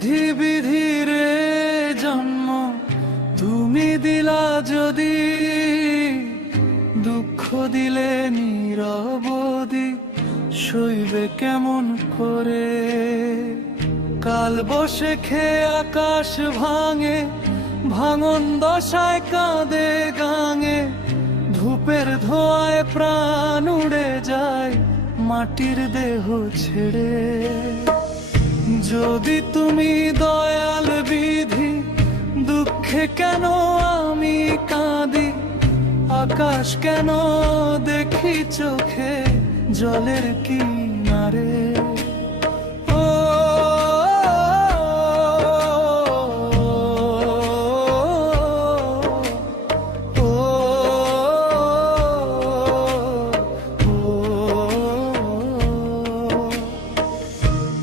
বিধি বিধি রে জন্ম তুমি দিলা যদি, দুঃখ দিলে নিরবধি সইবে কেমন করে। কাল বসে খেয়ে আকাশ ভাঙে, ভাঙন দশায় কাঁদে গাঙে, ধূপের ধোঁয়ায় প্রাণ উড়ে যায় মাটির দেহ ছেড়ে। যদি তুমি দয়াল বিধি, দুঃখে কেন আমি কাঁদি, আকাশ কেন দেখি চোখে জলের কিনারে।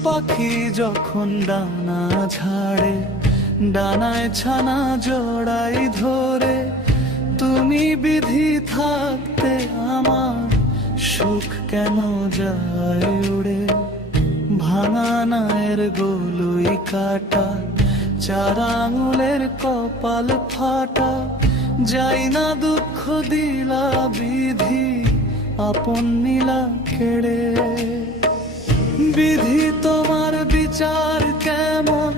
পাখি যখন ডানা ঝাড়ে, ডানায় ছানা জড়াই ধরে, তুমি বিধি থাকতে আমার সুখ কেন যায় উড়ে। ভাঙা নায়ের গলুই কাটা, চার আঙুলের কপাল ফাটা, যাই না দুঃখ দিলা বিধি আপন নীলা কেড়ে। বিধি তোমার বিচার কেমন,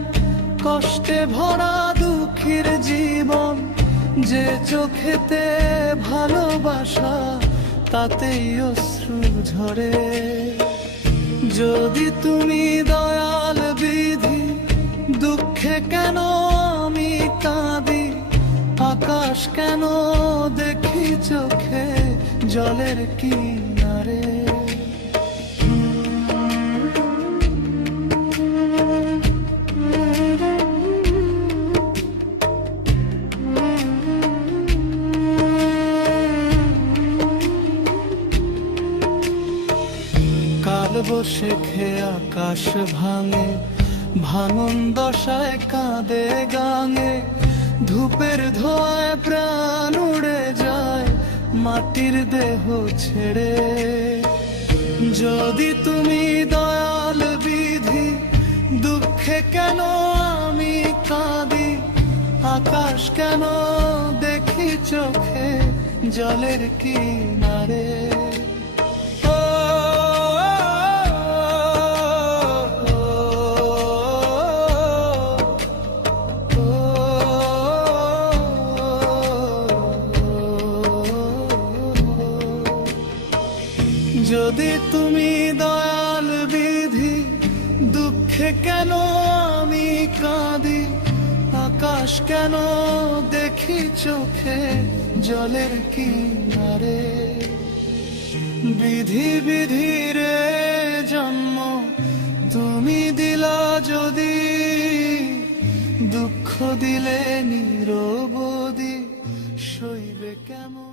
কষ্টে ভরা দুঃখের জীবন, যে চোখেতে ভালোবাসা তাতেই অশ্রু ঝরে। যদি তুমি দয়াল বিধি, দুঃখে কেন আমি কাঁদি, আকাশ কেন দেখি চোখে জলের কিনারে। কাল বসে খেয়ে আকাশ ভাঙে, ভাঙন দশায় কাঁদে গাঙে, ধূপের ধোঁয়ায় প্রাণ উড়ে যায় মাটির দেহ ছেড়ে। যদি তুমি দয়াল বিধি, দুঃখে কেন আমি কাঁদি, আকাশ কেন দেখি চোখে জলের কিনারে। যদি তুমি দয়াল বিধি, দুঃখে কেন আমি কাঁদি, আকাশ কেন দেখি চোখে জলের কিনারে। বিধি বিধি রে জন্ম তুমি দিলা যদি, দুঃখ দিলে নিরবধি সইবে কেমন।